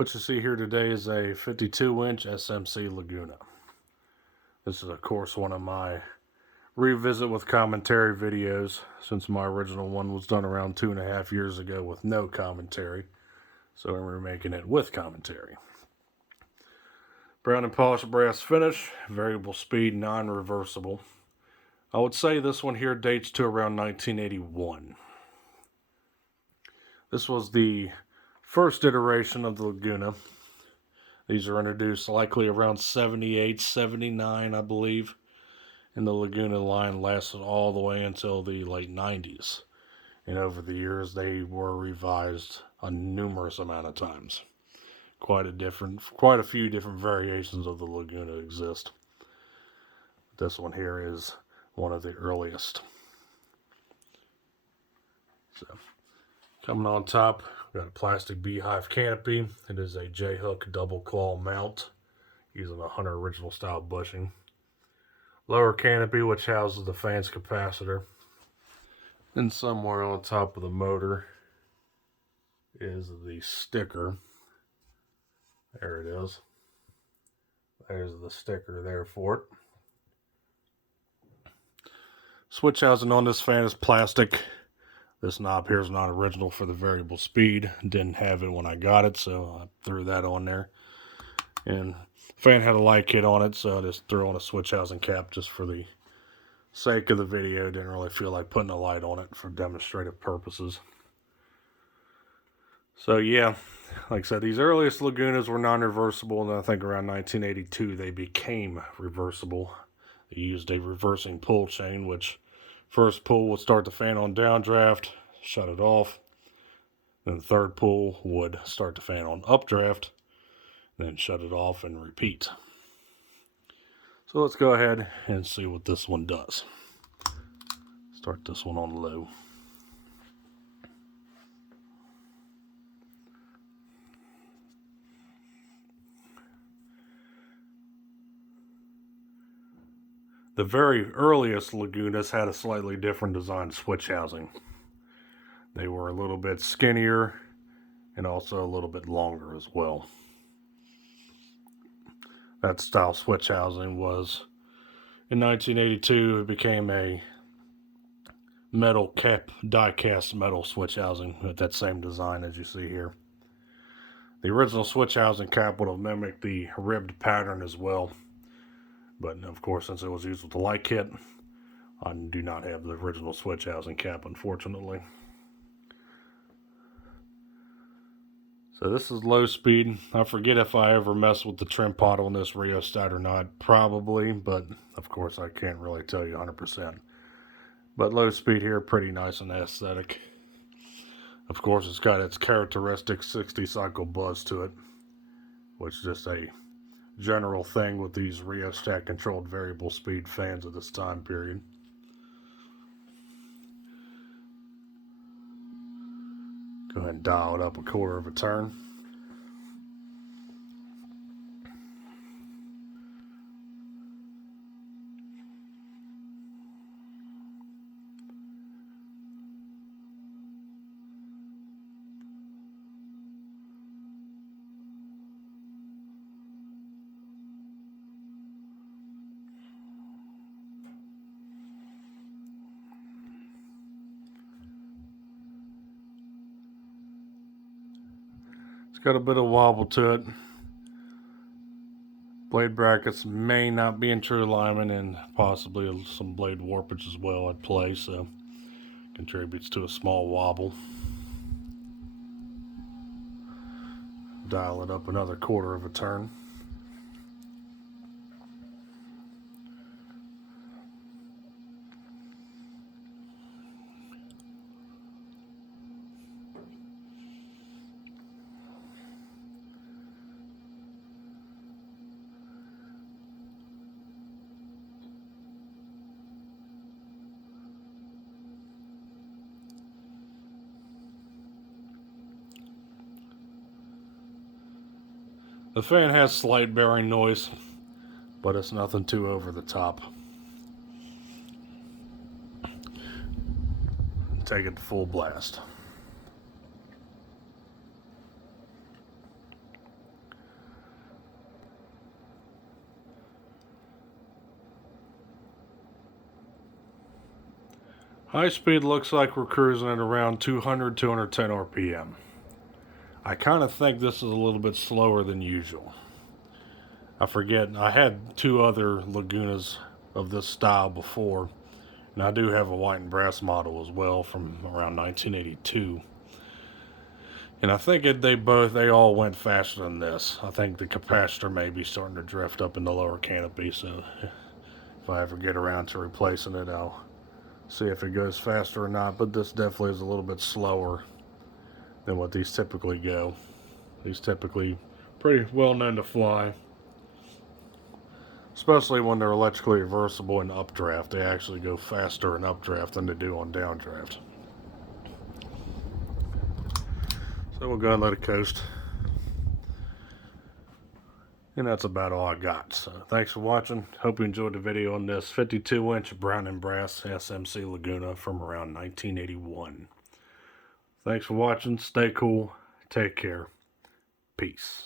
What you see here today is a 52-inch S.M.C. Laguna. This is, of course, one of my revisit with commentary videos, since my original one was done around 2.5 years ago with no commentary. So we're making it with commentary. Brown and polished brass finish, variable speed, non-reversible. I would say this one here dates to around 1981. This was the first iteration of the Laguna. These are introduced likely around 78, 79, I believe. And the Laguna line lasted all the way until the late 90s. And over the years, they were revised a numerous amount of times. Quite a few different variations of the Laguna exist. This one here is one of the earliest. So, coming on top, we've got a plastic beehive canopy. It is a J-hook double claw mount using a Hunter original style bushing. Lower canopy, which houses the fan's capacitor. And somewhere on top of the motor is the sticker. There it is. There's the sticker there for it. Switch housing on this fan is plastic. This knob here is not original for the variable speed. Didn't have it when I got it, so I threw that on there. And the fan had a light kit on it, so I just threw on a switch housing cap just for the sake of the video. Didn't really feel like putting a light on it for demonstrative purposes. So yeah, like I said, these earliest Lagunas were non-reversible, and I think around 1982 they became reversible. They used a reversing pull chain, which first pull would start the fan on downdraft, shut it off. Then the third pull would start the fan on updraft, then shut it off and repeat. So let's go ahead and see what this one does. Start this one on low. The very earliest Lagunas had a slightly different design switch housing. They were a little bit skinnier and also a little bit longer as well. That style switch housing was, in 1982, it became a metal cap, die-cast metal switch housing with that same design as you see here. The original switch housing cap would have mimicked the ribbed pattern as well. But of course, since it was used with the light kit, I do not have the original switch housing cap, unfortunately. So this is low speed. I forget if I ever messed with the trim pot on this rheostat or not. Probably, but of course I can't really tell you 100%. But low speed here, pretty nice and aesthetic. Of course, it's got its characteristic 60 cycle buzz to it, which is just a general thing with these rheostat controlled variable speed fans of this time period. Go ahead and dial it up a quarter of a turn. It's got a bit of wobble to it. Blade brackets may not be in true alignment, and possibly some blade warpage as well at play, so contributes to a small wobble. Dial it up another quarter of a turn. The fan has slight bearing noise, but it's nothing too over the top. Take it to full blast. High speed looks like we're cruising at around 200, 210 RPM. I kind of think this is a little bit slower than usual. I forget, I had 2 other Lagunas of this style before, and I do have a white and brass model as well from around 1982. And I think they all went faster than this. I think the capacitor may be starting to drift up in the lower canopy, so if I ever get around to replacing it, I'll see if it goes faster or not. But this definitely is a little bit slower than what these typically go. These typically pretty well known to fly, especially when they're electrically reversible in updraft. They actually go faster in updraft than they do on downdraft. So we'll go ahead and let it coast. And that's about all I got. So thanks for watching. Hope you enjoyed the video on this 52-inch brown and brass S.M.C. Laguna from around 1981. Thanks for watching. Stay cool. Take care. Peace.